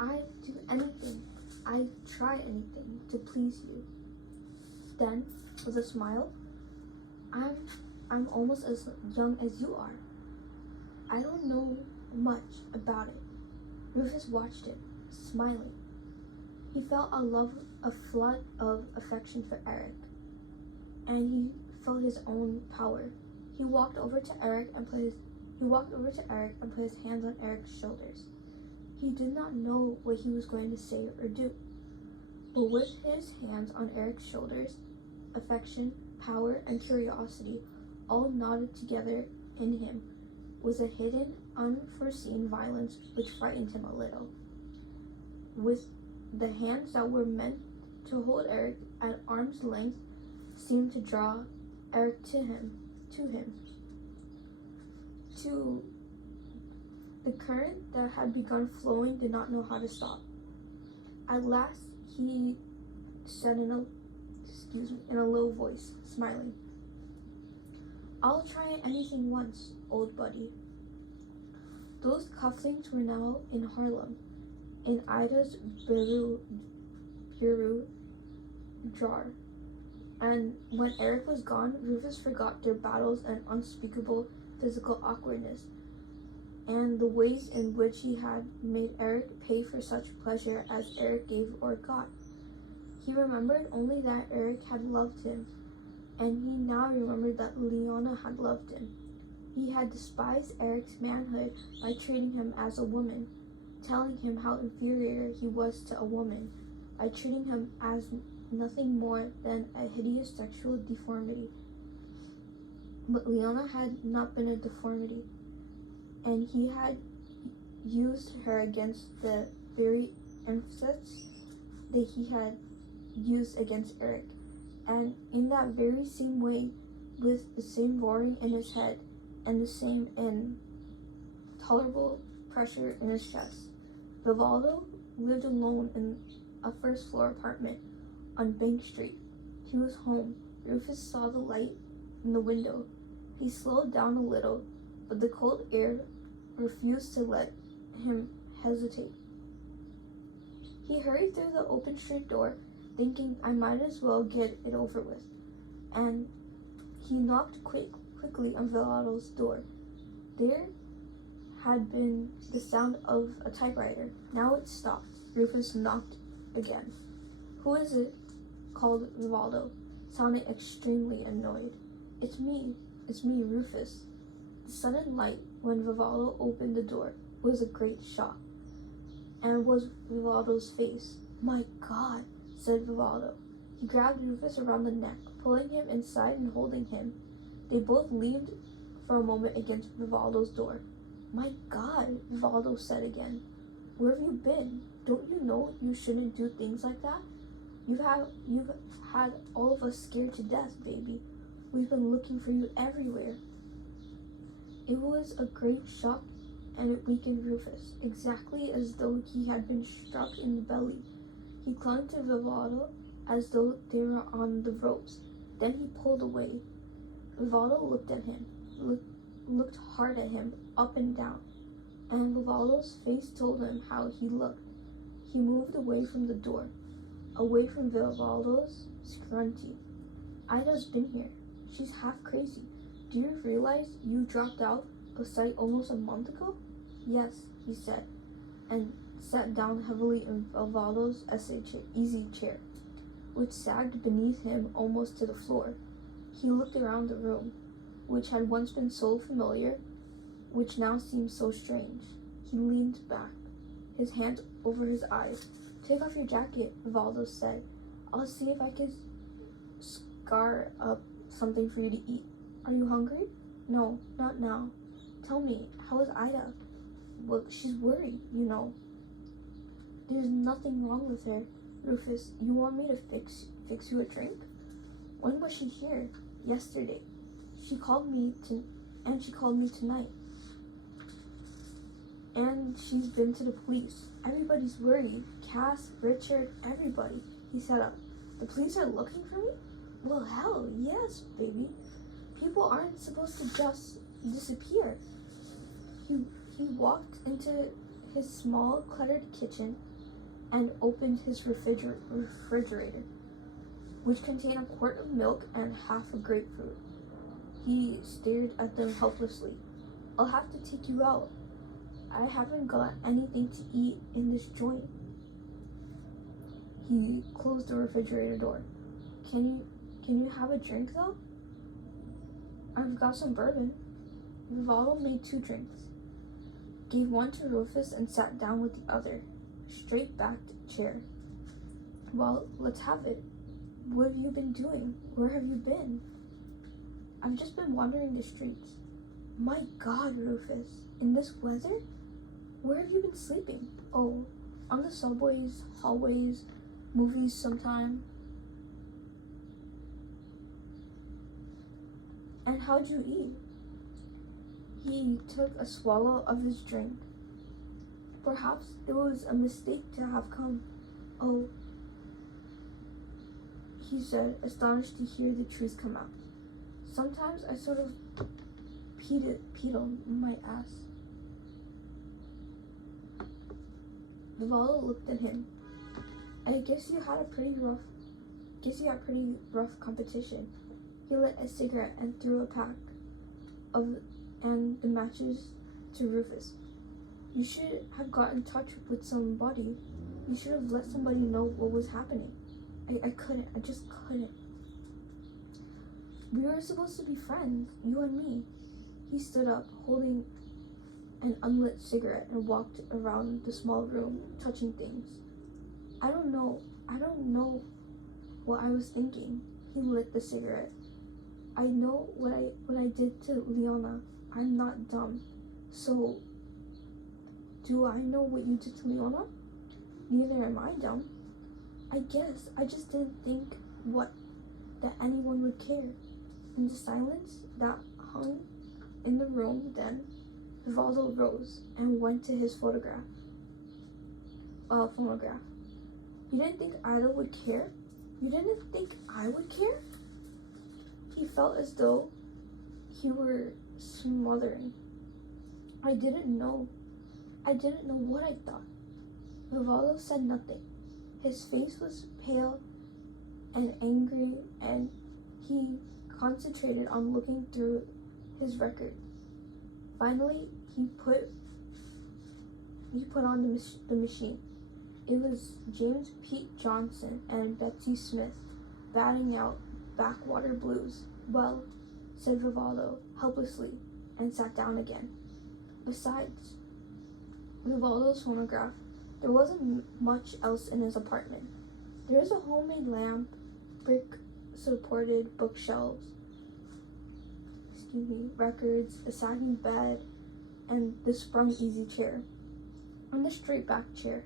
I'd do anything, I'd try anything to please you. Then, with a smile, I'm almost as young as you are. I don't know much about it. Rufus watched him, smiling. He felt a flood of affection for Eric, and he felt his own power. He walked over to Eric and put his hands on Eric's shoulders. He did not know what he was going to say or do, but with his hands on Eric's shoulders, affection, power, and curiosity all knotted together in him was a hidden, unforeseen violence which frightened him a little. With the hands that were meant to hold Eric at arm's length seemed to draw Eric to him. The current that had begun flowing did not know how to stop. At last he said in a low voice, smiling, "I'll try anything once, old buddy." Those cufflinks were now in Harlem, in Ida's bureau drawer. And when Eric was gone, Rufus forgot their battles and unspeakable physical awkwardness, and the ways in which he had made Eric pay for such pleasure as Eric gave or got. He remembered only that Eric had loved him, and he now remembered that Leona had loved him. He had despised Eric's manhood by treating him as a woman, telling him how inferior he was to a woman, by treating him as nothing more than a hideous sexual deformity. But Leona had not been a deformity, and he had used her against the very emphasis that he had used against Eric, and in that very same way, with the same roaring in his head and the same intolerable pressure in his chest. Vivaldo lived alone in a first-floor apartment on Bank Street. He was home. Rufus saw the light in the window. He slowed down a little, but the cold air refused to let him hesitate. He hurried through the open street door, thinking, "I might as well get it over with," and he knocked quickly on Vivaldo's door. There had been the sound of a typewriter. Now it stopped. Rufus knocked again. "Who is it?" called Vivaldo, sounding extremely annoyed. It's me, Rufus." The sudden light, when Vivaldo opened the door, was a great shock, and was Vivaldo's face. "My God," said Vivaldo. He grabbed Rufus around the neck, pulling him inside and holding him. They both leaned for a moment against Vivaldo's door. "My God," Vivaldo said again. "Where have you been? Don't you know you shouldn't do things like that? You've had all of us scared to death, baby. We've been looking for you everywhere." It was a great shock, and it weakened Rufus, exactly as though he had been struck in the belly. He clung to Vivaldo as though they were on the ropes. Then he pulled away. Vivaldo looked at him, looked hard at him, up and down, and Vivaldo's face told him how he looked. He moved away from the door, away from Vivaldo's scrunchie. "Ida's been here. She's half crazy. Do you realize you dropped out of sight almost a month ago?" "Yes," he said, and sat down heavily in Vivaldo's easy chair, which sagged beneath him almost to the floor. He looked around the room, which had once been so familiar, which now seemed so strange. He leaned back, his hands over his eyes. "Take off your jacket," Vivaldo said. "I'll see if I can scar up something for you to eat. Are you hungry?" "No, not now. Tell me, how is Ida?" "Well, she's worried, you know." "There's nothing wrong with her. Rufus, you want me to fix you a drink?" "When was she here?" "Yesterday. She called me tonight. And she's been to the police. Everybody's worried. Cass, Richard, everybody." He sat up. "The police are looking for me?" "Well, hell, yes, baby. People aren't supposed to just disappear." He walked into his small, cluttered kitchen, and opened his refrigerator, which contained a quart of milk and half a grapefruit. He stared at them helplessly. "I'll have to take you out. I haven't got anything to eat in this joint." He closed the refrigerator door. Can you have a drink though?" "I've got some bourbon." Vivaldo made 2 drinks, gave one to Rufus, and sat down with the other, straight-backed chair. "Well, let's have it. What have you been doing? Where have you been?" "I've just been wandering the streets." "My God, Rufus, in this weather? Where have you been sleeping?" "Oh, on the subways, hallways, movies sometime." "And how'd you eat?" He took a swallow of his drink. "Perhaps it was a mistake to have come." "Oh," he said, astonished to hear the truth come out. "Sometimes I sort of pedal my ass." Vivaldo looked at him. "I guess you had pretty rough competition." He lit a cigarette and threw a pack of the matches to Rufus. "You should have got in touch with somebody. You should have let somebody know what was happening." I couldn't. I just couldn't. "We were supposed to be friends, you and me." He stood up, holding an unlit cigarette, and walked around the small room, touching things. I don't know what I was thinking." He lit the cigarette. "I know what I did to Leona. I'm not dumb. So, do I know what you did to Leona?" "Neither am I dumb. I guess I just didn't think that anyone would care." In the silence that hung in the room then, Vivaldo rose and went to his phonograph. "You didn't think Ida would care? You didn't think I would care?" He felt as though he were smothering. I didn't know what I thought." Vivaldo said nothing. His face was pale and angry, and he concentrated on looking through his record. Finally, he put on the machine. It was James Pete Johnson and Betsy Smith batting out Backwater Blues. "Well," said Vivaldo helplessly, and sat down again. Besides Vivaldo's phonograph, there wasn't much else in his apartment. There was a homemade lamp, brick-supported bookshelves, records, a sagging bed, and the sprung easy chair. On the straight-back chair,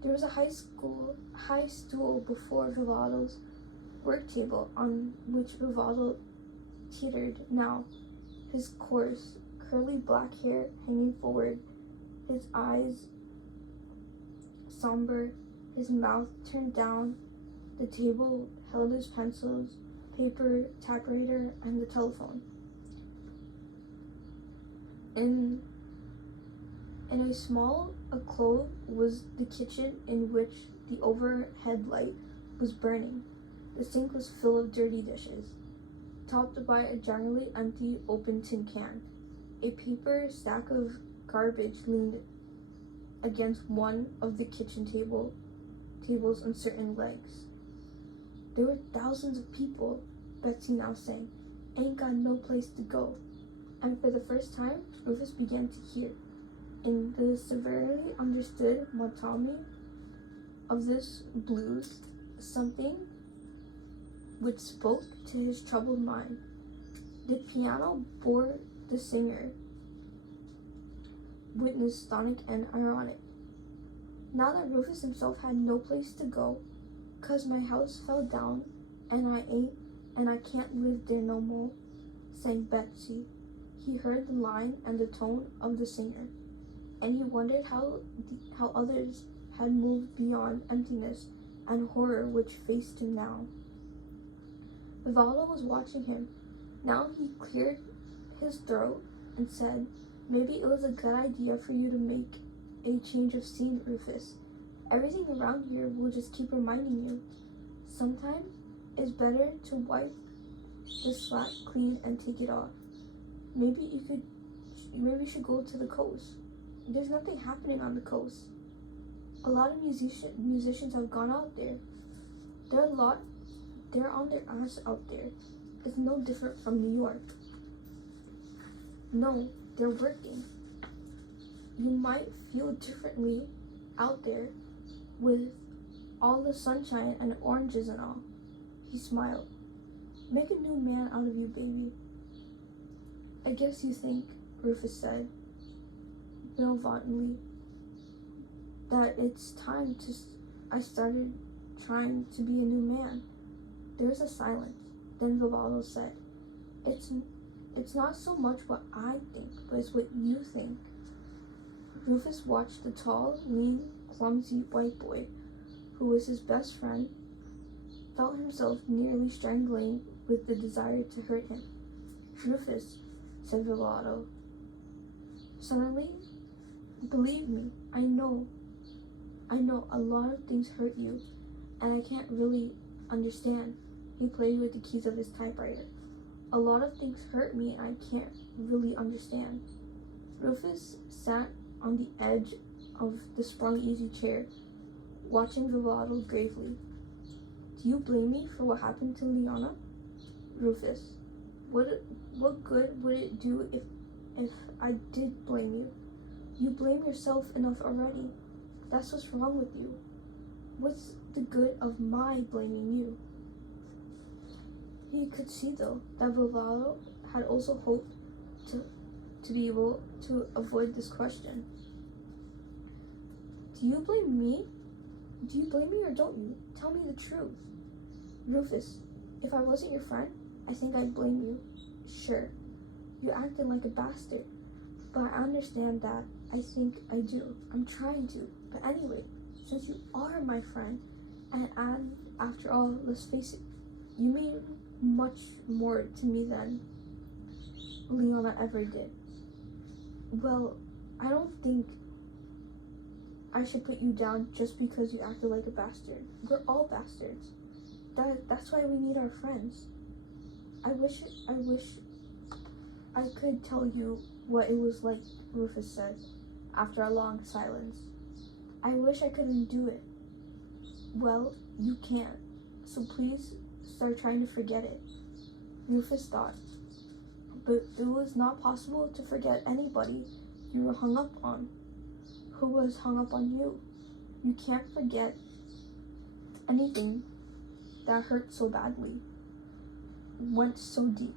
there was a high stool before Vivaldo's work table, on which Vivaldo teetered now, his coarse, curly black hair hanging forward, his eyes somber, his mouth turned down. The table held his pencils, paper, typewriter, and the telephone. In a small alcove was the kitchen, in which the overhead light was burning. The sink was full of dirty dishes, topped by a generally empty open tin can. A paper stack of garbage leaned against one of the kitchen table's uncertain legs. "There were thousands of people," Betsy now sang. "Ain't got no place to go." And for the first time, Rufus began to hear, in the severely understood monotony of this blues, something which spoke to his troubled mind. The piano bore the singer, witness stonic and ironic. "Now that Rufus himself had no place to go, 'cause my house fell down, and I can't live there no more," sang Betsy. He heard the line and the tone of the singer, and he wondered how others had moved beyond emptiness and horror which faced him now. Vivaldo was watching him. Now he cleared his throat and said, "Maybe it was a good idea for you to make a change of scene, Rufus. Everything around here will just keep reminding you. Sometimes it's better to wipe the slack clean and take it off. Maybe you should go to the coast. There's nothing happening on the coast. A lot of musicians have gone out there. They're on their ass out there. It's no different from New York. No, they're working. You might feel differently out there with all the sunshine and oranges and all. He smiled. Make a new man out of you, baby. I guess you think, Rufus said, benevolently, that it's time I started trying to be a new man. There was a silence. Then Vivaldo said, It's not so much what I think, but it's what you think. Rufus watched the tall, lean, clumsy white boy, who was his best friend, felt himself nearly strangling with the desire to hurt him. Rufus, said Vivaldo suddenly, believe me, I know a lot of things hurt you, and I can't really understand. He played with the keys of his typewriter. A lot of things hurt me and I can't really understand. Rufus sat on the edge of the sprung easy chair, watching Vivaldo gravely. Do you blame me for what happened to Liana? Rufus, what good would it do if I did blame you? You blame yourself enough already. That's what's wrong with you. What's the good of my blaming you? He could see, though, that Vivaldo had also hoped to be able to avoid this question. Do you blame me? Do you blame me or don't you? Tell me the truth. Rufus, if I wasn't your friend, I think I'd blame you. Sure, you acted like a bastard, but I understand that. I think I do. I'm trying to. But anyway, since you are my friend, and after all, let's face it, you mean much more to me than Liana ever did. Well, I don't think I should put you down just because you acted like a bastard. We're all bastards. That's why we need our friends. I wish I could tell you what it was like, Rufus said, after a long silence. I wish I couldn't do it. Well, you can't, so please start trying to forget it. Rufus thought, but it was not possible to forget anybody you were hung up on. Who was hung up on you? You can't forget anything that hurt so badly, went so deep.